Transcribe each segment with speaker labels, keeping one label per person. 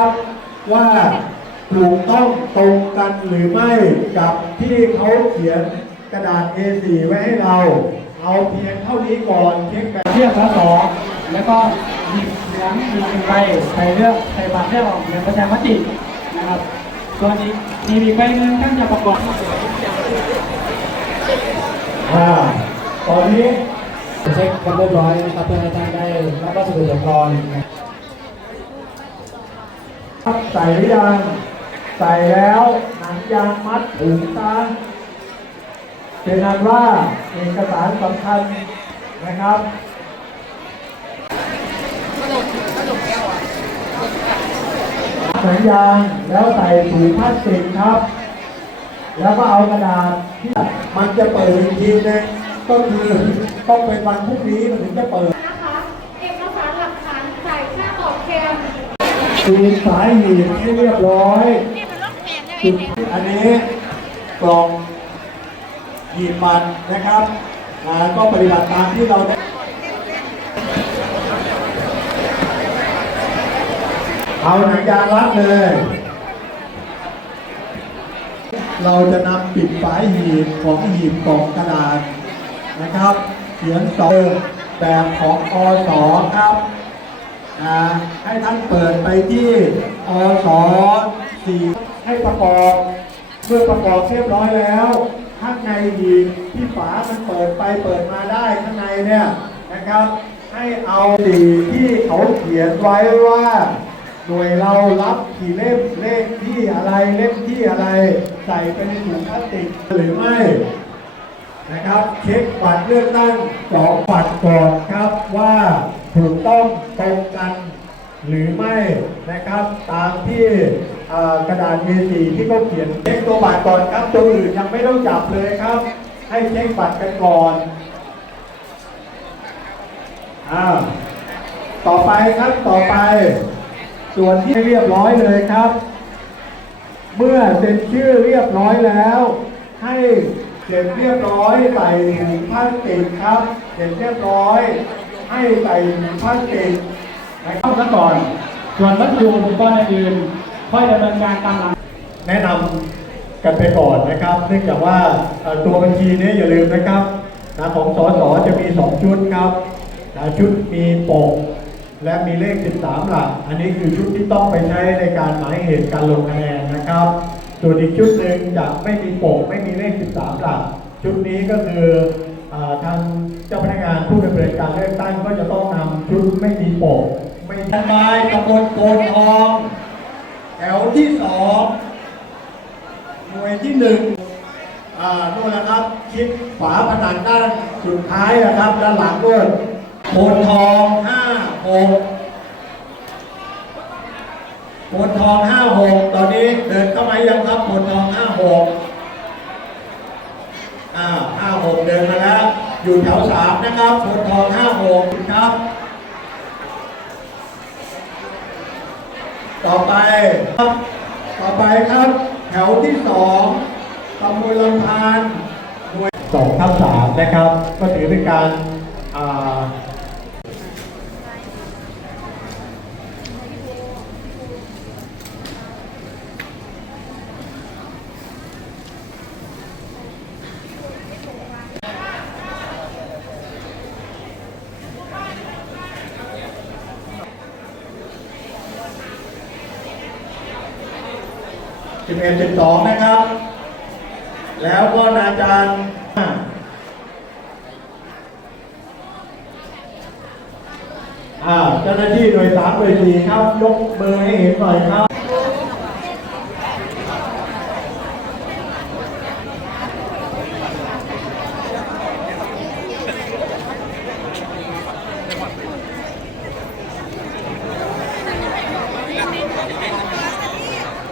Speaker 1: ลืองครับ ว่าถูกต้องตรงกันหรือไม่กับที่เขาเขียนกระดาษ A4 ไว้ให้เรา เอาเพียงเท่านี้ก่อนเช็คแบบ
Speaker 2: เลือกละสองแล้วก็หยิบเหลืองอีกหนึ่งใบใส่เลือกใส่บัตรเลือกออกเสียงประชามตินะครับส่วนอีกมีอีกใบหนึ่งท่านจะประกอบ
Speaker 1: อ่าตอนนี้
Speaker 2: เช็คความเรียบร้อยนะครับเพื่อให้ท่านได้รับวัสดุอุปกรณ์
Speaker 1: ครับ ใส่หรือยัง ใส่แล้วหนังยางมัดถุงตาเป็นอันว่าเอกสารสำคัญนะครับหนังยางแล้วใส่ถุงพลาสติกครับ แล้วก็เอากระดาษที่มันจะเปิดอีกทีนึงก็คือต้องเป็นวันพรุ่งนี้มันถึงจะเปิด
Speaker 3: นะคะ เอกสารหลักฐานจ่ายค่าตอบแทน
Speaker 1: ตีนสายหีบให้เรียบร้อย อันนี้กล่องหีบบัตรนะครับก็ปฏิบัติตามที่เราได้เอาหนังยางรัดเลย เราจะนำปิดฝายหีบของหีบกล่องกระดาษนะครับ เขียนต่อแบบของอสครับ อ่าให้ท่านเปิดไปที่อสสี่ให้ประกอบ เมื่อประกอบเรียบร้อยแล้วข้างในหีบที่ฝามันเปิดไปเปิดมาได้ข้างในเนี่ยนะครับ ให้เอาสีที่เขาเขียนไว้ว่าหน่วยเรารับกี่เล่มเลขที่อะไรเล่มที่อะไร ใส่ไปในถุงพลาสติกหรือไม่ นะครับเช็คบัตรเลือกตั้งสองบัตรก่อนครับว่าถูกต้องตรงกันหรือไม่นะครับตามที่กระดาษ A4 ที่เขาเขียนเช็คตัวบัตรก่อนครับตัวอื่นยังไม่ต้องจับเลยครับ ให้เช็คบัตรกันก่อนอ่าต่อไปครับต่อไป ส่วนที่เรียบร้อยเลยครับ เมื่อเซ็นชื่อเรียบร้อยแล้ว ให้ เสร็จเรียบร้อยใส่ถุงพลาสติกครับเสร็จเรียบร้อย ให้ใส่ถุงพลาสติกนะครับ
Speaker 2: ซะก่อน ส่วนวัสดุอุปกรณ์อื่นค่อยดำเนินการตามหลัง
Speaker 1: แนะนำกันไปก่อนนะครับ เนื่องจากว่าตัวบัญชีนี้อย่าลืมนะครับนะของสสจะมี 2 ชุดครับนะชุดมีปกและมีเลข 13 หลัก อันนี้คือชุดที่ต้องไปใช้ในการหมายเหตุการลงคะแนนนะครับ ส่วนอีกชุดหนึ่งจะไม่มีปกไม่มีเลข 13 หลัก ชุดนี้ก็คืออทางเจ้าพนักงานผู้ดำเนินการเลือกตั้งก็จะต้องนำชุดไม่มีปก ไม่ทันไม้ตำบลโกนทองแถวที่สองหน่วยที่หนึ่งนู่นนะครับชิดฝาผนังด้านสุดท้ายนะครับ ด้านหลังด้วยโพนทองห้าหก โพนทองห้าหกตอนนี้เดินเข้ามายังครับโพนทองห้าหกอ่าห้าหกเดินมาแล้ว อยู่แถวสามนะครับโพนทองห้าหกครับ ต่อไปครับต่อไปครับ แถวที่สองตำบลลำพานหน่วยสองทับสามนะครับ ก็ถือเป็นการอ่า 11 12 นะครับ แล้วก็อาจารย์อ่าเจ้าหน้าที่หน่วยสามหน่วยสี่ครับ ยกเบอร์ให้เห็นหน่อยครับ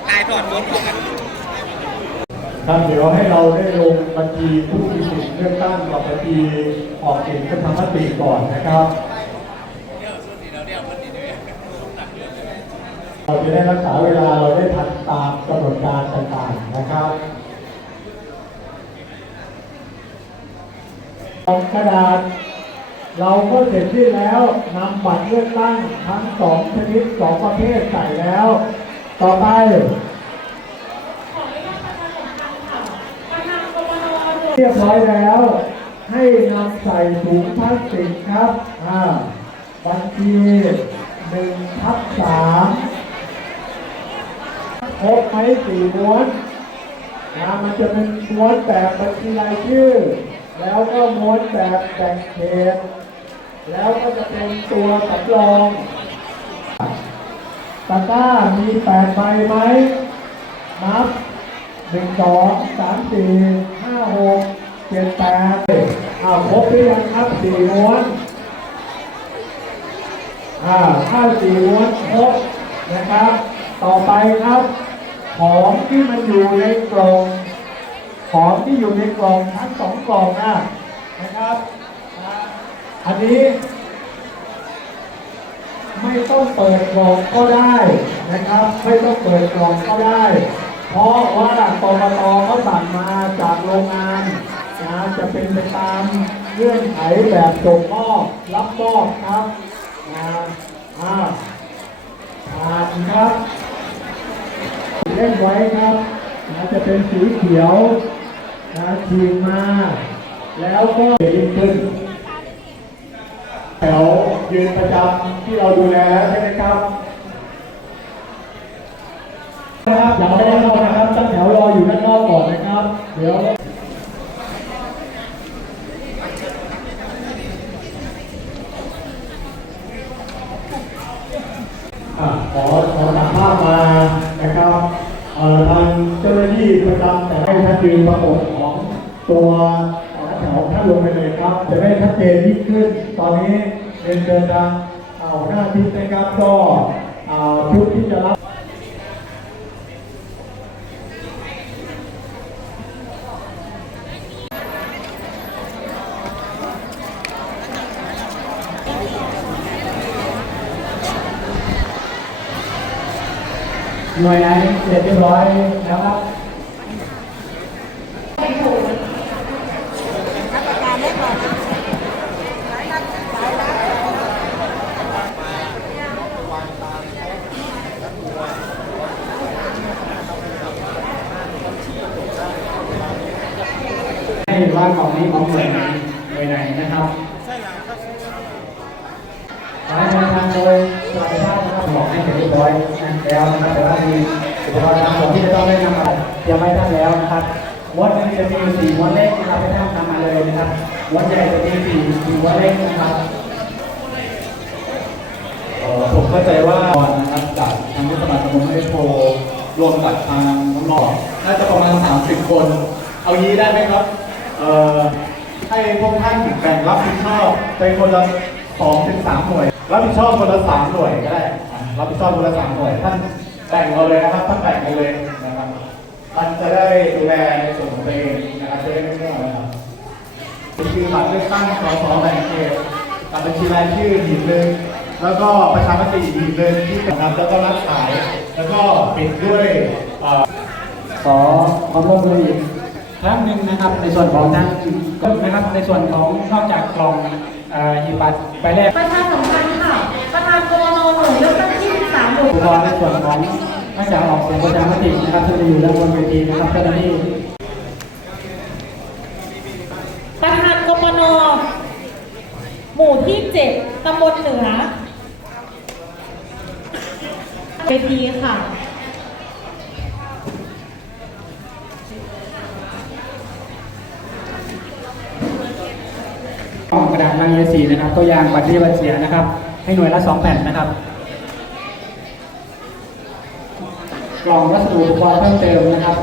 Speaker 4: ตายถอดรถออกกัน
Speaker 1: ครับเดี๋ยวให้เราได้ลงบัญชีผู้มีสิทธิ์เลือกตั้งกับบัญชีออกเสียงประชามติก่อนนะครับ เราจะได้รักษาเวลาเราได้ทันตามกำหนดการต่างๆนะครับกระดาษเราก็เสร็จที่แล้วนำบัตรเลือกตั้งทั้งสองชนิดสองประเภทใส่แล้ว ต่อไป
Speaker 3: ขออนุญาตประชาสัมพันธ์ค่ะประธานกมน
Speaker 1: เรียบร้อยแล้ว ให้นำใส่ถุงพลาสติกครับอ่าบัญชีหนึ่งทับสามครบไหมสี่ม้วนนะมันจะเป็นม้วนแบบบัญชีรายชื่อ แล้วก็ม้วนแบบแบ่งเขตแล้วก็จะเป็นตัวสำรองตะก้ามีแปดใบไหมนับหนึ่งสองสามสี่ห้า หกเจ็ดแปดอ้าวครบหรือยังครับสี่ม้วนอ่าถ้าสี่ม้วนครบนะครับ ต่อไปครับ ของที่มันอยู่ในกล่องของที่อยู่ในกล่องทั้งสองกล่องนะนะครับ อันนี้ไม่ต้องเปิดกล่องก็ได้นะครับ ไม่ต้องเปิดกล่องก็ได้ เพราะว่ากกตเขาสั่งมาจากโรงงานนะจะ เป็นไปตามเงื่อนไขแบบส่งมอบรับมอบครับนะอ่าผ่านครับเล่นไว้ครับนะจะเป็นสีเขียวนะฉีกมา แล้วก็ยิงขึ้นแถวยืนประจำที่เราดูแลแล้วใช่ไหมครับนะครับอย่าไม่ได้เข้านะครับตั้งแถวรออยู่ด้านนอกก่อนนะครับ เดี๋ยวอะขอขอตัดภาพมานะครับเอ่อทางเจ้าหน้าที่ประจำแต่ให้ท่านยืนประกบของตัวแถวท่านลงไปเลยครับ จะได้ชัดเจนยิ่งขึ้น ตอนนี้เรียนเชิญทางเอาหน้าที่นะครับก็อ่าชุดที่จะรับ
Speaker 2: หน่วยไหนเสร็จเรียบร้อยแล้วครับ ว่าของนี้ของหน่วยไหนหน่วยไหนนะครับทางทางโดยสวัสดิภาพนะครับบอกให้เสร็จเรียบร้อยแล้วนะครับแต่ว่ามีอุปกรณ์ทางของที่จะต้องได้นำมาเตรียมไว้ท่านแล้วนะครับวนหนึงจะมีอยู่สี่ม้วนเล็กนะครับให้ท่านทำมาเลยนะครับม้วนใหญ่จะมีสี่สี่ม้วนเล็กนะครับ
Speaker 4: เออผมเข้าใจว่าก่อนนะครับจากทางเทศบาลตำบลให้โทรรวมกับทางน้องๆน่าจะประมาณ 30 คน เอางี้ได้ไหมครับ ให้พวกท่านแบ่งรับผิดชอบไปคนละ2ถึง3หน่วย รับผิดชอบคนละ3หน่วยก็ได้ รับผิดชอบคนละ3หน่วย ท่านแบ่งเอาเลยนะครับท่านแบ่งกันเลยนะครับท่านจะได้ดูแลในส่วนของตัวเองนะครับจะได้ไม่ง่วงนะครับคือบัตรเลือกตั้งสสแบ่งเขตกับบัญชีรายชื่อหีบหนึ่งแล้วก็ประชามติหีบหนึ่งที่เป็นครับแล้วก็รับสาย แล้วก็ปิดด้วยอ่อ
Speaker 2: ขอความร่วมมืออีก ครั้งหนึ่งนะครับในส่วนของทางก็นะครับในส่วนของนอกจากกล่องเอ่อหีบบัตรใบแรก
Speaker 3: ประชาสัมพันธ์ค่ะประธานกมนหน่วยเลือกตั้งที่13หน่วย
Speaker 2: อุปกรณ์ในส่วนของนอกจากออกเสียงประชามตินะครับที่จะอยู่ด้านบนเวทีนะครับเจ้าหน้าที่
Speaker 3: ประธานกมนหมู่ที่7ตำบลเหนือเวทีค่ะ
Speaker 2: กล่องกระดาษลังเลสีนะครับ ตัวอย่างบัตรที่บัตรเสียนะครับ ให้หน่วยละสองแผ่นนะครับ กล่องวัสดุอุปกรณ์เพิ่มเติมนะครับ